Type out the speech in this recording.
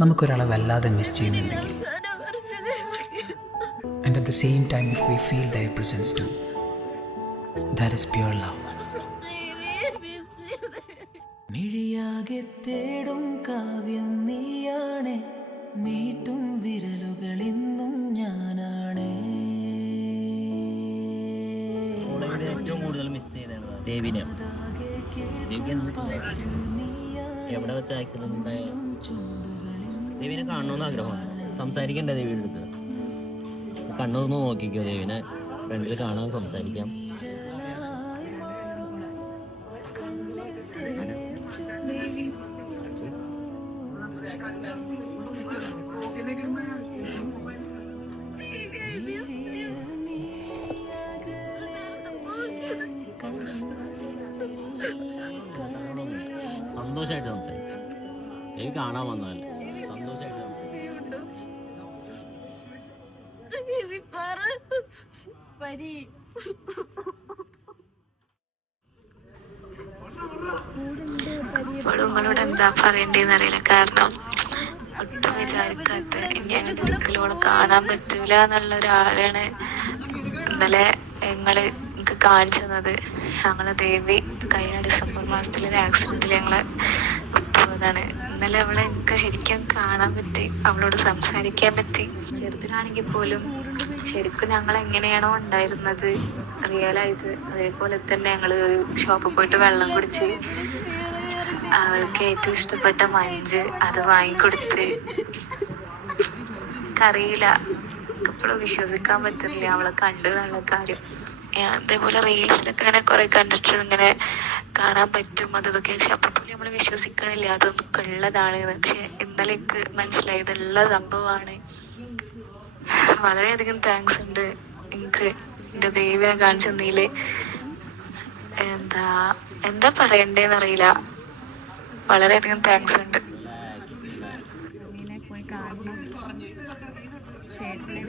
നമുക്കൊരാളെ വല്ലാതെ മിസ് ചെയ്യുന്നുണ്ടെങ്കിൽ, and at the same time if we feel their presence too, that is pure love. മിഴിയാകെ തേടും കാവ്യം നീയാണ്, മീട്ടും വിരലുകളിന്നും ഞാനാണ്. ഏറ്റവും കൂടുതൽ മിസ് ചെയ്തതാണ് ദേവിനെ. എവിടെ വെച്ച ആക്സിഡന്റ് ഉണ്ടായ ദേവിനെ കാണണമെന്ന് ആഗ്രഹമാണ്. സംസാരിക്കണ്ടേ ദേവിയുടെ അടുത്ത്? കണ്ണൂർന്ന് നോക്കിക്കോ ദേവിനെ, ഫ്രണ്ടിൽ കാണാൻ സംസാരിക്കാം. സന്തോഷമായിട്ട് സംസാരിക്കും. ദേവി കാണാൻ വന്നതല്ലേ, സന്തോഷമായിട്ട് സംസാരിക്കും. ഇപ്പോഴും നിങ്ങളോട് എന്താ പറയണ്ടേന്ന് അറിയില്ല. കാരണം ഒട്ടും വിചാരിക്കാത്ത, ഇനി അങ്ങനെ ഒരിക്കലും കാണാൻ പറ്റൂല എന്നുള്ള ഒരാളാണ് ഇന്നലെ എനിക്ക് കാണിച്ചു തന്നത്. ഞങ്ങളെ ദേവി കഴിഞ്ഞ ഡിസംബർ മാസത്തിലൊരു ആക്സിഡന്റിൽ ഞങ്ങളെ വിട്ടുപോയതാണ്. ഇന്നലെ അവളെ എനിക്ക് ശരിക്കും കാണാൻ പറ്റി, അവളോട് സംസാരിക്കാൻ പറ്റി. ചെറുതിനാണെങ്കിൽ പോലും ശരിക്കും ഞങ്ങൾ എങ്ങനെയാണോ ഉണ്ടായിരുന്നത് റിയലായത് അതേപോലെ തന്നെ ഞങ്ങൾ ഒരു ഷോപ്പിൽ പോയിട്ട് വെള്ളം കുടിച്ച് അവൾക്ക് ഏറ്റവും ഇഷ്ടപ്പെട്ട മഞ്ച് അത് വാങ്ങിക്കൊടുത്ത്, എനിക്കറിയില്ല, ഇപ്പോഴും വിശ്വസിക്കാൻ പറ്റില്ല അവളെ കണ്ടു എന്നുള്ള കാര്യം. അതേപോലെ റീൽസിലൊക്കെ ഇങ്ങനെ കുറെ കണ്ടിട്ടുണ്ട്, ഇങ്ങനെ കാണാൻ പറ്റും അതൊക്കെ. പക്ഷെ അപ്പോൾ നമ്മൾ വിശ്വസിക്കണില്ല അതൊന്നും ഉള്ളതാണ്. പക്ഷെ ഇന്നലെ എനിക്ക് മനസ്സിലായി ഇതുള്ള സംഭവമാണ്. വളരെയധികം താങ്ക്സ് ഉണ്ട് എനിക്ക് എൻ്റെ ദൈവനെ കാണിച്ചു തന്നതില്. എന്താ പറയണ്ടേന്നറിയില്ല, വളരെയധികം താങ്ക്സ് ഉണ്ട്. പോയി കാണണം. ചേട്ടനെ